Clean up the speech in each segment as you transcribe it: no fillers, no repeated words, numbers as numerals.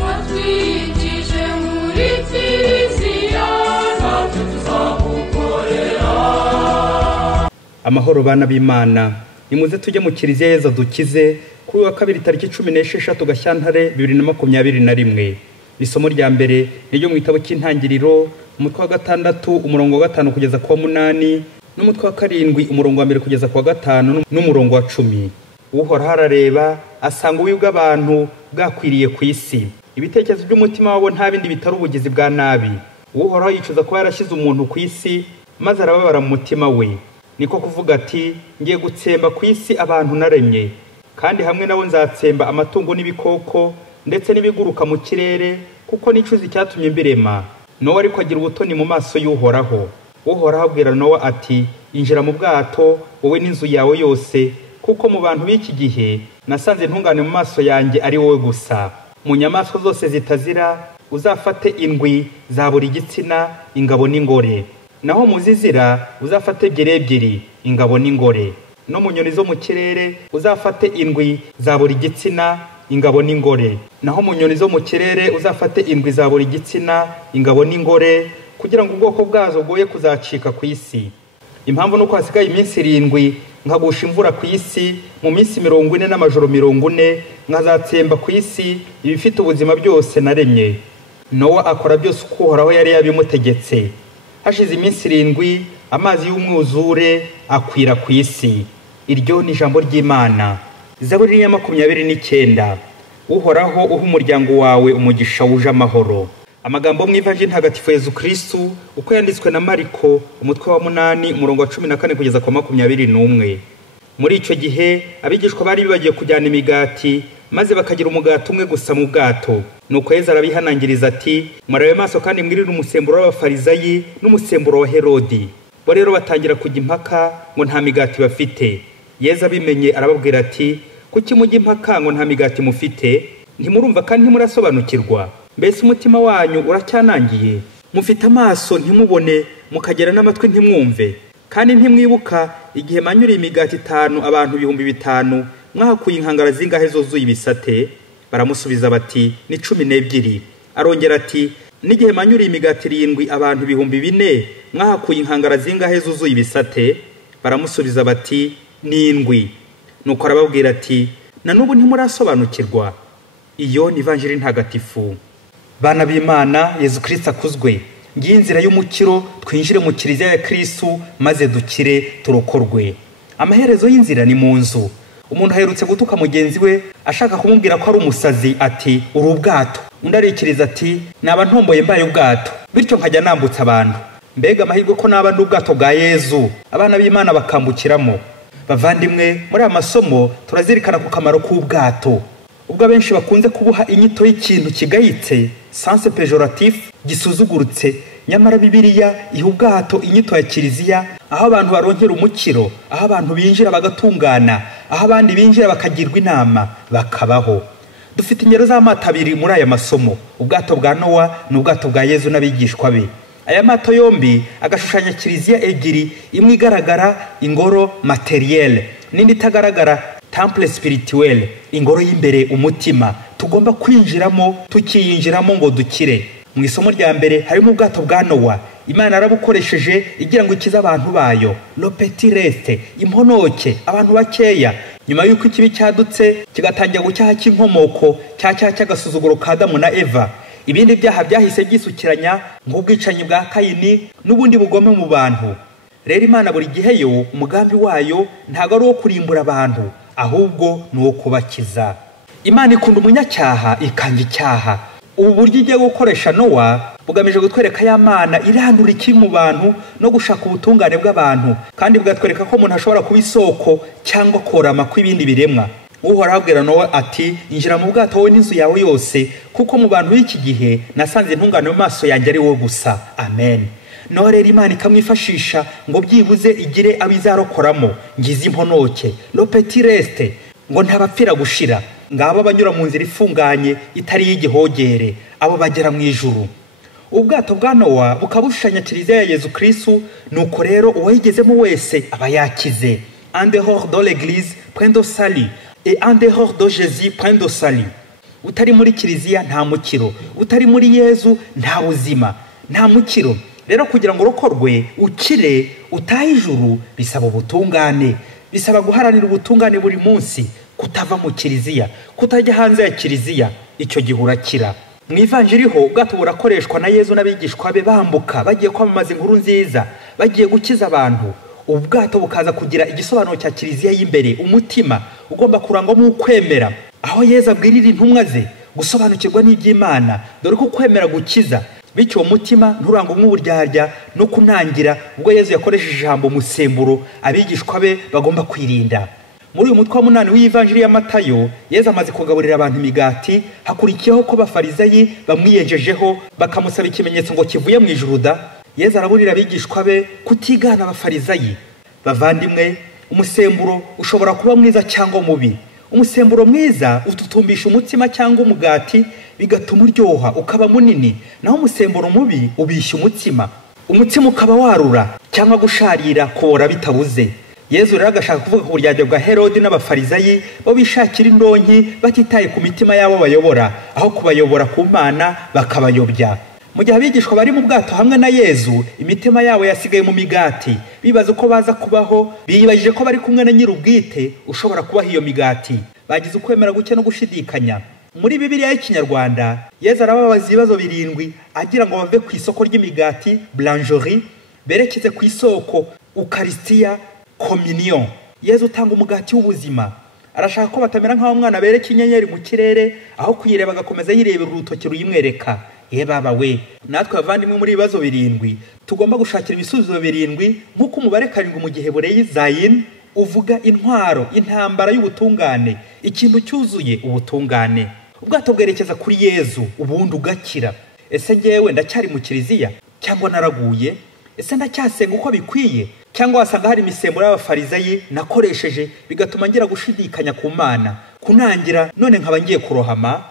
watwigije muri kiliziya natwe tuzagukorera. Amahoro bana b'Imana, nimuze tujye mu kiliziya Yezu dukize kuri wa kabiri tariki 16 Gashyantare 2021. Isomo rya mbere niryo mu gitabo cy'intangiriro umutwe wa 6 umurongo wa 5 kugeza ku wa 8 n'umutwe wa 7 umurongo wa 1 kugeza ku wa 5 n'umurongo wa 10. Uhoraho arareba asanga ububi bw'abantu bwakwiriye ku isi, ibitekerezo by'umutima wabo nta bindi bitari ubugizi bwa nabi. Uhoraho yicuza kuba yarashyize umuntu ku isi maze arababara mu mutima we, niko kuvuga ati ngiye gutsemba ku isi abantu naremye, kandi hamwe nabo nzatsemba amatungo n'ibikoko ndetse n'ibiguruka mu kirere, kuko nicuza icyatumye mbirema. Nowa ariko agira ubutoni mu maso y'Uhoraho. Uhoraho abwira Nowa ati injira mu bwato wowe n'inzu yawe yose, kuko mu bantu b'iki gihe nasanze intungane mu maso yanjye ari wowe gusa. Mu nyamaswa zose zitazira uzafate indwi za buri gitsina, ingabo n'ingore, naho mu zizira uzafate ebyiri, ingabo n'ingore. No mu nyoni zo mu kirere uzafate indwi za buri gitsina, ingabo n'ingore, naho mu nyoni zo mu kirere uzafate indwi za buri gitsina, ingabo n'ingore, kugira ngo ubwoko bwazo bwoye kuzacika ku isi. Impamvu nuko hasigaye iminsi 7 nkagusha imvura ku isi, mu minsi 40 n'amajoro 40 nkazatsemba ku isi ibifite ubuzima byose naremye. Nowa akora byose uko Uhoraho yari yabimutegetse. Hashize iminsi 7 amazi y'umwuzure akwira ku isi. Iryo ni ijambo ry'Imana. Zaburi ya 29. Uhoraho uha umuryango wawe umugisha wuje amahoro. Amagambo mu ivanjili ntagatifu Yezu Kristu uko yanditswe na Mariko umutwe wa 8 umurongo wa 14 kugeza ku 21. Muri icyo gihe abigishwa bari bibagiye kujyana imigati, maze bakagira umugati umwe gusa mu bwato. Nuko Yezu arabihanangiriza ati murabe maso kandi mwirire umusemburo w'abafarizayi n'umusemburo wa Herodi. Bo rero batangira kujya impaka ngo nta migati bafite. Yezu abimenye arababwira ati kuki mujya impaka ngo nta migati mufite? Ntimurumva kandi ntimurasobanukirwa? Mbese umutima wanyu uracyanangiye? Mufite amaso ntimubone, mukagera n'amatwi ntimwumve? Kandi ntimwibuka igihe manyuriye imigati 5 abantu 5,000 mwahakuye inkangara zingahe zuzuye ibisate? Baramusubiza bati ni 12. Arongera ati n'igihe manyuriye imigati 7 abantu 4,000 mwahakuye inkangara zingahe zuzuye ibisate? Baramusubiza bati ni 7. Nuko arababwira ati na nubu ntimurasobanukirwa? Iyo ni ivanjili ntagatifu. Bana b'Imana, Yezu Kristo akuzwe. Ngiye inzira y'umukiro, twinjire mu kiliziya ya Kristo maze dukire turokorwe. Amaherezo y'inzira ni mu nzu. Umuntu aherutse gutuka mugenzi we ashaka kumubwira ko ari umusazi ati uri ubwato. Undi arikiriza ati naba ntomboye mbaye ubwato, bityo nkajya nambutsa abantu. Mbega amahirwe ko naba ndi ubwato bwa Yezu, abana b'Imana bakambukiramo. Bavandimwe, muri aya masomo turazirikana ku kamaro k'ubwato. Ubwo abenshi bakunze kubuha inyito y'ikintu kigayitse, sens pejoratif, gisuzugurutse, nyamara Bibiliya iha ubwato inyito ya kiliziya, aho abantu baronkera umukiro, aho abantu binjira bagatungana, aho abandi binjira bakagirwa inama bakabaho. Dufite ingero z'amato 2 muri aya masomo, ubwato bwa Nowa n'ubwato bwa Yezu n'abigishwa be. Aya mato yombi agashushanya kiliziya 2, imwe igaragara ingoro materielle, n'indi itagaragara temple spirituel, ingoro y'imbere umutima tugomba kwinjiramo, tukiyinjiramo ngo dukire. Mu isomo rya mbere harimo ubwato bwa Nowa. Imana yarabukoresheje igira ngo ikize abantu bayo, le petit reste, imponoke, abantu bakeya. Nyuma y'uko ikibi cyadutse kigatangira gucyaha cy'inkomoko cy'agasuzuguro ka Adamu na Eva, ibindi byaha byahise byisukiranya nk'ubwicanyi bwa Kayini n'ubundi bugome mu bantu. Rero Imana buri gihe yo umugambi wayo ntago ari wo kurimbura abantu, ahubwo ni wo kubakiza. Imana ikunda umunyacyaha ikanga icyaha. Ubu buryo igiye gukoresha Nowa bugamije gutwereka ya Mana irandura ikibi mu bantu no gushaka ubutungane bw'abantu, kandi bwatwereka ko umuntu ashobora kuba isoko cyangwa korama kw'ibindi biremwa. Uhoraho abwira Nowa ati injira mu bwato wowe n'inzu yawe yose, kuko mu bantu b'iki gihe nasanze intungane mu maso yanjye ari wowe gusa. Amen. Nowa rero Imana ikamwifashisha ngo byibuze igire abizarokoramo, ngize imponoke, le petit reste, ngo ntabapfira gushira. Ngabo banyura mu nzira ifunganye itari y'igihogere, abo bagera mu ijuru. Ubwato bwa Nowa bukabushanya kiliziya ya Yezu Kristo, nuko rero uwayigezemo wese aba yakize. En dehors de l'église, point de salut, et en dehors de Jésus, point de salut. utari muri kiliziya nta mukiro, utari muri Yezu nta buzima, nta mukiro. Rero kugira ngo urokorwe ukire utahe ijuru bisaba ubutungane, bisaba guharanira ubutungane buri munsi, kutava mu kiliziya, kutajya hanze ya kiliziya, icyo gihe urakira. Mu ivanjiri ho ubwato burakoreshwa na Yezu n'abigishwa be bambuka bagiye kwamamaza inkuru nziza, bagiye gukiza abantu. Ubwato bukaza kugira igisobanuro cya kiliziya y'imbere, umutima ugomba kurangwamo ukwemera, aho Yezu abwirira intumwa ze gusobanukirwa n'iby'Imana, dore ko kwemera gukiza. Bityo umutima nturangwamo uburyarya no kunangira, ubwo Yezu yakoresheje ijambo musemburo abigishwa be bagomba kwirinda. Muri uyu mutwe wa 8 w'ivanjiri ya Matayo, Yezu amaze kugaburira abantu imigati, hakurikiyeho ko abafarisayi bamwiyejejeho bakamusaba ikimenyetso ngo kivuye mu ijuru da. Yezu araburira abigishwa be kutigana abafarisayi. Bavandimwe, umusemburo ushobora kuba mwiza cyangwa mubi. Umusemburo mwiza ututumbisha umutsima cyangwa umugati bigatuma uryoha ukaba munini, naho umusemburo mubi ubishya umutsima ukaba warura cyangwa gusharira kubora bitabuze. Yezu rero agashaka kuvuga ku buryarya bwa Herodi n'abafarisayi bo bishakira indonki batitaye ku mitima yabo bayobora, aho kubayobora ku Mana bakabayobya. Mu gihe abigishwa bari mu bwato hamwe na Yezu, imitima yabo yasigaye mu migati, bibaza uko baza kubaho, biyibajije ko bari kumwe na nyir'ubwite ushobora kubaha iyo migati. Bagize ukwemera guke no gushidikanya. Muri Bibiliya y'Ikinyarwanda, Yezu arababaza ibibazo 7 agira ngo bave ku isoko ry'imigati boulangerie berekeze ku isoko Eucharistia communion. Yezu utanga umugati w'ubuzima. Arashaka ko batamera nk'aho umwana bereka inyenyeri mu kirere, aho kuyireba agakomeza yirebera urutoki ruyimwereka. Baba we, natwe abavandimwe muri ibibazo 7 tugomba gushakira ibisubizo 7, nk'uko umubare 7 mu Giheburayi Zayin uvuga intwaro, intambara y'ubutungane, ikintu cyuzuye ubutungane. Ubwato bwerekeza kuri Yezu, ubundi ugakira. Ese ngewe ndacyari mu kiliziya cyangwa naraguye? Ese ndacyasenga uko bikwiye cyangwa wasanga hari imisemburo y'abafarisayi nakoresheje bigatuma ngira gushidikanya ku Mana, kunangira none nkaba ngiye kurohama?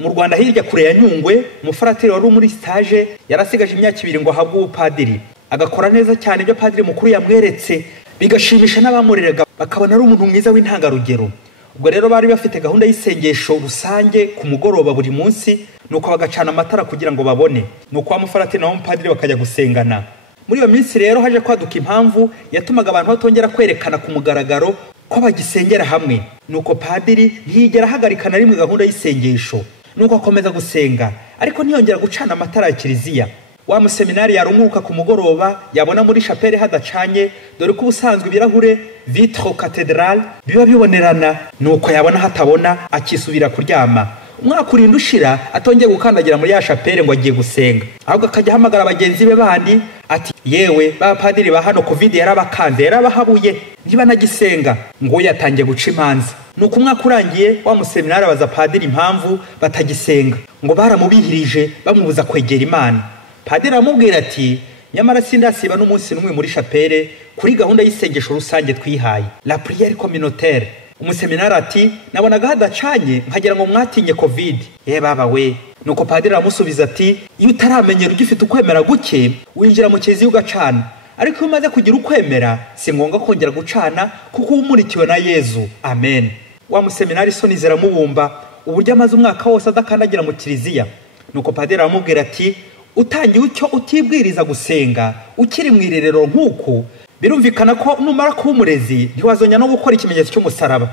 Mu Rwanda hirya kure ya Nyungwe, umufaratiri wari muri stage yarasigaje imyaka 2 ngo ahabwe ubupadiri, agakora neza cyane ibyo padiri mukuru yamweretse, bigashimisha n'abamureraga bakabona ari umuntu mwiza w'intangarugero. Ubwo rero bari bafite gahunda y'isengesho rusange ku mugoroba buri munsi, nuko bagacana amatara kugira ngo babone, nuko umufaratiri na umupadiri bakajya gusengana. Muri iyo minsi rero haje kwaduka impamvu yatumaga abantu batongera kwerekana ku mugaragaro ko bagisengera hamwe, nuko padiri ntiyigera ahagarika na rimwe gahunda y'isengesho, nuko akomeza gusenga, ariko ntiyongera gucana amatara ya kiliziya. Wa museminari yarunguka ku mugoroba yabona muri chapelle hadacanye, dore ko ubusanzwe ibirahure vitro cathédrale biba bibonerana, nuko yabona hatabona akisubira kuryama. Umwaka urinda ushira atongeye gukandagira muri ya chapelle ngo agiye gusenga, ahubwo akajya hamagara abagenzi be bandi ati, yewe ba padiri ba hano covid yarabakanze yarabahabuye ntiba nagisenga, ngo yatangiye guca imanza. Nuko umwaka urangiye wa museminari abaza padiri impamvu batagisenga, ngo baramubihirije bamubuza kwegera Imana. Padiri aramubwira ati, nyamara sindasiba n'umunsi n'umwe muri chapelle kuri gahunda y'isengesho rusange twihaye, la prière communautaire. Umuseminari ati, nabonaga hadacanye nkagira ngo mwatinye covid. Baba we. Nuko padiri aramusubiza ati, iyo utaramenyera ugifite ukwemera guke winjira mu kiliziya ugacana, ariko iyo umaze kugira ukwemera si ngombwa kongera gucana kuko umurikiwe na Yezu. Amen. Wa museminari isoni ziramubumba uburyo amaze umwaka wose adakandagira mu kiliziya. Nuko padiri aramubwira ati, utangiye ucyo utibwiriza gusenga ukiri mu irerero nk'uko, birumvikana ko numara kuba umurezi ntiwazonya no gukora ikimenyetso cy'umusaraba.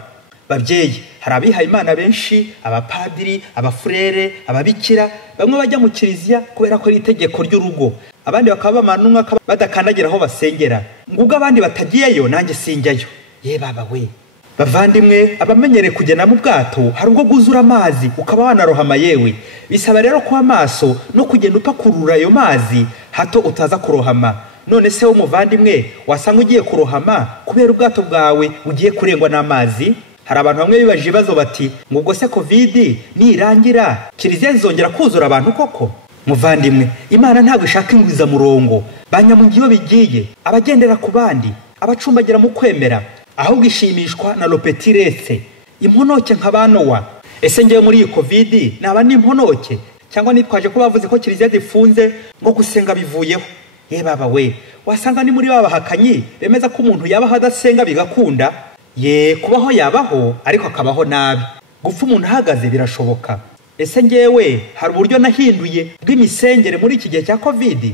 Babyeyi, hari abihaye Imana benshi, abapadiri, abafurere, ababikira, bamwe bajya mu kiliziya kubera ko ari itegeko ry'urugo, abandi bakaba bamana n'umwaka badakandagira aho basengera, ngubwo abandi batagiyeyo nanjye sinjyayo. Baba we. Bavandimwe, abamenyere kugenda mu bwato hari ubwo bwuzura amazi ukaba wanarohama yewe. Bisaba rero kuba maso no kugenda upakurura ayo mazi hato utaza kurohama. None se umuvandimwe wasanga ugiye kurohama kubera ubwato bwawe ugiye kurengwa n'amazi? Hari abantu bamwe bibaje ibibazo bati, ngubwo se covid nirangira kiliziya zizongera kuzura abantu koko? Muvandimwe, Imana ntabwo ishaka ingwiza murongo, banyamungiyo bigiye, abagendera ku bandi, abacumbagira mu kwemera, ahubwo ishimishwa na lopetirese, imponoke nk'abanowa. Ese ngewe muri iyi covid naba n'imponoke cyangwa nitwaje ko bavuze ko kiliziya zifunze ngo gusenga bivuyeho? Baba we, wasanga ni muri babahakanyi bemeza ko umuntu yabaho adasenga bigakunda. Kubaho yabaho ariko akabaho nabi. Gupfa umuntu ahagaze birashoboka. ese ngewe hari uburyo nahinduye bw'imisengere muri iki gihe cya covid?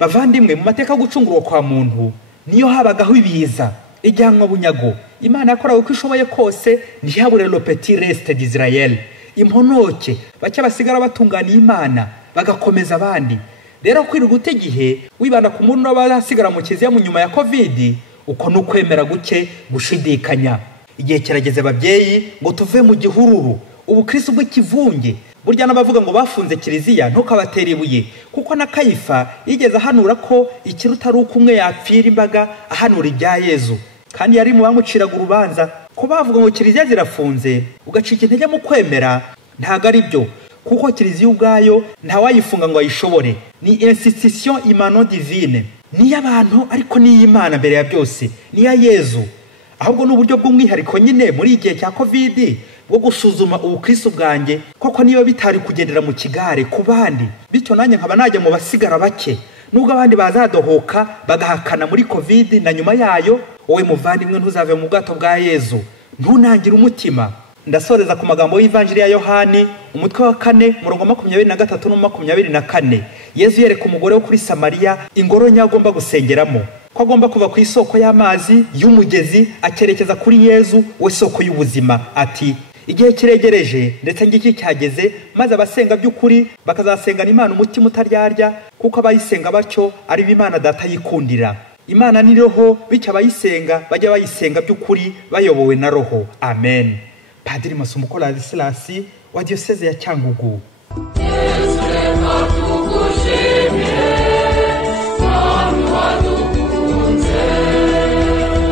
Bavandimwe, mu mateka yo gucungurwa kwa muntu niyo habagaho ibiza, ijyanwa bunyago, Imana yakoraga uko ishoboye kose ntihabure le petit reste d'Israël, imponoke bake basigara batunganiye Imana bagakomeza abandi. Rero kwirirwa igihe wibanda ku muntu n'abasigara mu kiziya mu nyuma ya covid, uko nukwemera guke gushidikanya. Igihe kirageze babyeyi ngo tuve mu gihururu, ubukristo bw'ikivunge. Burya n'abavuga ngo bafunze kiliziya ntukabatera ibuye, kuko na Kayifa yigeze ahanura ko ikiruta ari uko umwe yapfira imbaga ahanura ibya Yezu, kandi yari mu bamuciraga urubanza. Ko bavuga ngo kiliziya zirafunze ugacika intege mu kwemera, ntago ari byo, kuko kiliziya ubwayo ntawayifunga ngo ayishobore. Ni institution imano divine, ni y'abantu ariko ni y'Imana mbere ya byose, ni ya Yezu. Ahubwo n'uburyo bw'umwihariko nyine muri igihe cya covid bwo gusuzuma ubukristo bwanjye, koko niyo bitari kugendera mu kigare ku bandi, bityo nanjye nkaba najya mu basigara bake, nubwo abandi bazadohoka bagahakana muri covid na nyuma yayo. Wowe muvandimwe, ntuzave mu bwato bwa Yezu, ntunangire umutima. Ndasoreza ku magambo y'Ivanjili ya Yohani umutwe wa 4 murongo 23 no 24. Yezu yereka umugore wo kuri Samariya ingoro nyagomba gusengeramo, ko agomba kuva ku isoko y'amazi y'umugezi akerekeza kuri Yezu we soko y'ubuzima. Ati, igihe kiregereje ndetse ngiki cyageze, maze abasenga by'ukuri bakazasengana Imana umutima utaryarya, kuko abayisenga batyo ari b'Imana Data yikundira. Imana ni roho, bityo abayisenga bajya bayisenga by'ukuri bayobowe na roho. Amen. Padiri Masumbuko Ladislas wa Diocese ya Cyangugu.